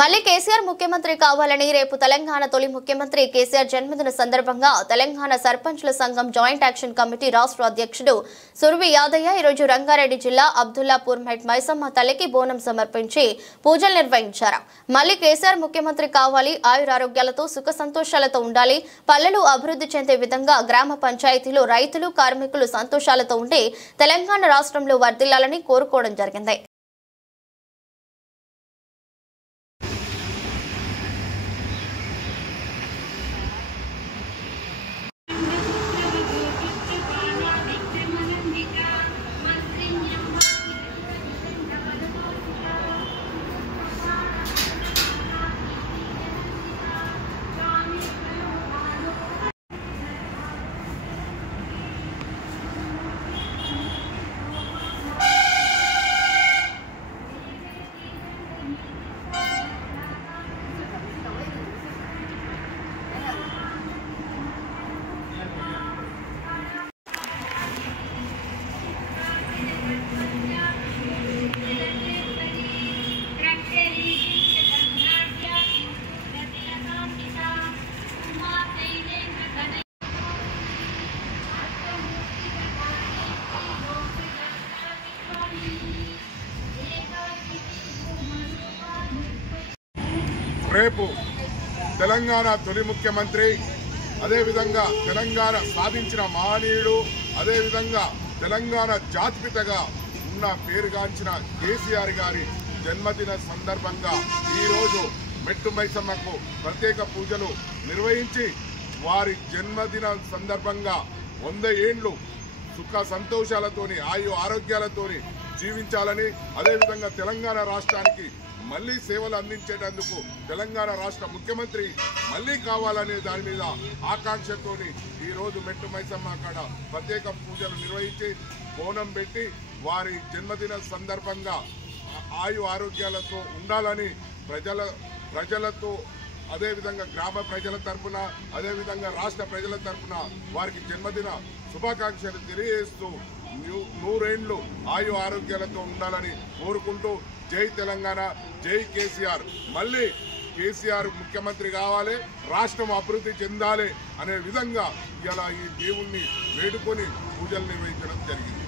మళ్ళీ కేసీఆర్ ముఖ్యమంత్రి కావాలని రేపు తెలంగాణ తొలి ముఖ్యమంత్రి కేసీఆర్ జన్మదిన సందర్భంగా తెలంగాణ సర్పంచ్ల సంఘం జాయింట్ యాక్షన్ కమిటీ రాష్ట్ర అధ్యక్షుడు సుర్వి యాదయ్య ఈ రోజు రంగారెడ్డి జిల్లా అబ్దుల్లాపూర్ మెట్ మైసమ్మ తల్లికి బోనం సమర్పించి పూజలు నిర్వహించారు. మళ్ళీ కేసీఆర్ ముఖ్యమంత్రి కావాలి, ఆయురారోగ్యాలతో సుఖ సంతోషాలతో ఉండాలి, పల్లెలు అభివృద్ధి చెందే విధంగా గ్రామ పంచాయతీలు రైతులు కార్మికులు సంతోషాలతో ఉండి తెలంగాణ రాష్ట్రంలో వర్ధిల్లాలని కోరుకోవడం జరిగింది. రేపు తెలంగాణ తొలి ముఖ్యమంత్రి, అదేవిధంగా తెలంగాణ సాధించిన మహనీయుడు, అదేవిధంగా తెలంగాణ జాతిపితగా ఉన్న పేరుగాంచిన కేసీఆర్ గారి జన్మదిన సందర్భంగా ఈరోజు మెట్టు మైసమ్మకు ప్రత్యేక పూజలు నిర్వహించి వారి జన్మదిన సందర్భంగా 100 ఏండ్లు సుఖ సంతోషాలతోని ఆయు ఆరోగ్యాలతోని జీవించాలని, అదేవిధంగా తెలంగాణ రాష్ట్రానికి మళ్లీ సేవలు అందించేటందుకు తెలంగాణ రాష్ట్ర ముఖ్యమంత్రి మళ్లీ కావాలనే దాని మీద ఆకాంక్షతోని ఈరోజు మెట్టు మైసమ్మ అక్కడ ప్రత్యేక పూజలు నిర్వహించి బోనం పెట్టి వారి జన్మదిన సందర్భంగా ఆయు ఆరోగ్యాలతో ఉండాలని ప్రజలతో అదేవిధంగా గ్రామ ప్రజల తరఫున, అదేవిధంగా రాష్ట్ర ప్రజల తరఫున వారికి జన్మదిన శుభాకాంక్షలు తెలియజేస్తూ 100 ఏండ్లు ఆయు ఆరోగ్యాలతో ఉండాలని కోరుకుంటూ జై తెలంగాణ, జై కేసీఆర్. మళ్ళీ కేసీఆర్ ముఖ్యమంత్రి కావాలి, రాష్ట్రం అభివృద్ధి చెందాలి అనే విధంగా ఇలా ఈ దేవుణ్ణి వేడుకొని పూజలు నిర్వహించడం జరిగింది.